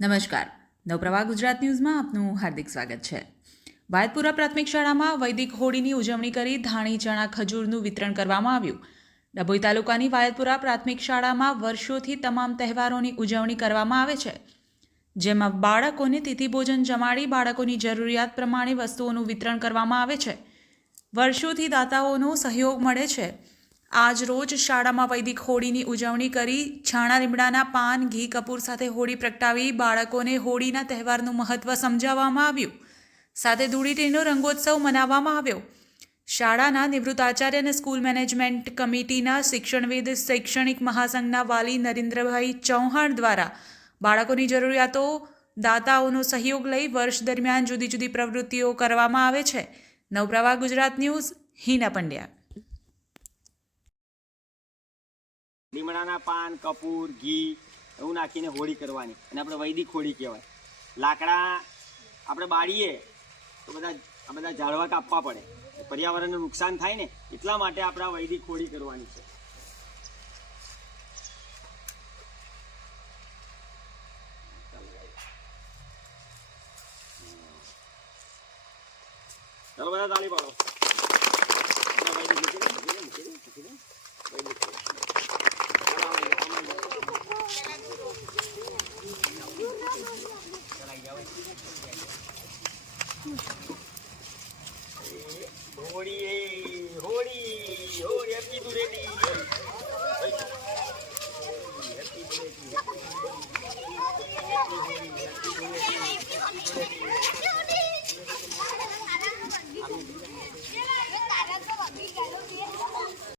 નમસ્કાર. નવપ્રવાહ ગુજરાત ન્યૂઝમાં આપનું હાર્દિક સ્વાગત છે. વાયદપુરા પ્રાથમિક શાળામાં વૈદિક હોળીની ઉજવણી કરી ધાણી, ચણા, ખજૂરનું વિતરણ કરવામાં આવ્યું. ડભોઈ તાલુકાની વાયદપુરા પ્રાથમિક શાળામાં વર્ષોથી તમામ તહેવારોની ઉજવણી કરવામાં આવે છે. જેમાં બાળકોને તિથિભોજન જમાડી બાળકોની જરૂરિયાત પ્રમાણે વસ્તુઓનું વિતરણ કરવામાં આવે છે. વર્ષોથી દાતાઓનો સહયોગ મળે છે. આજ રોજ શાળામાં વૈદિક હોળીની ઉજવણી કરી છાણા લીમડાના પાન, ઘી, કપૂર સાથે હોળી પ્રગટાવી બાળકોને હોળીના તહેવારનું મહત્ત્વ સમજાવવામાં આવ્યું. સાથે ધૂળીટીનો રંગોત્સવ મનાવવામાં આવ્યો. શાળાના નિવૃત્ત આચાર્ય અને સ્કૂલ મેનેજમેન્ટ કમિટીના શિક્ષણવિદ શૈક્ષણિક મહાસંઘના વાલી નરેન્દ્રભાઈ ચૌહાણ દ્વારા બાળકોની જરૂરિયાતો, દાતાઓનો સહયોગ લઈ વર્ષ દરમિયાન જુદી જુદી પ્રવૃત્તિઓ કરવામાં આવે છે. નવપ્રવાહ ગુજરાત ન્યૂઝ, હિના પંડ્યા. લીમડાના પાન, કપૂર, ઘી એવું નાખીને હોળી કરવાની. અને આપણે વૈદિક હોળી કહેવાય. લાકડા આપણે બાળીએ તો બધા આ બધા ઝાડવા કાપવા પડે. પર્યાવરણને નુકસાન થાય ને એટલા માટે આપણે આ વૈદિક હોળી કરવાની છે. ચાલો બધા તાળી પાડો. Holi Holi Holi happy Dhuleti happy Dhuleti happy Dhuleti happy Dhuleti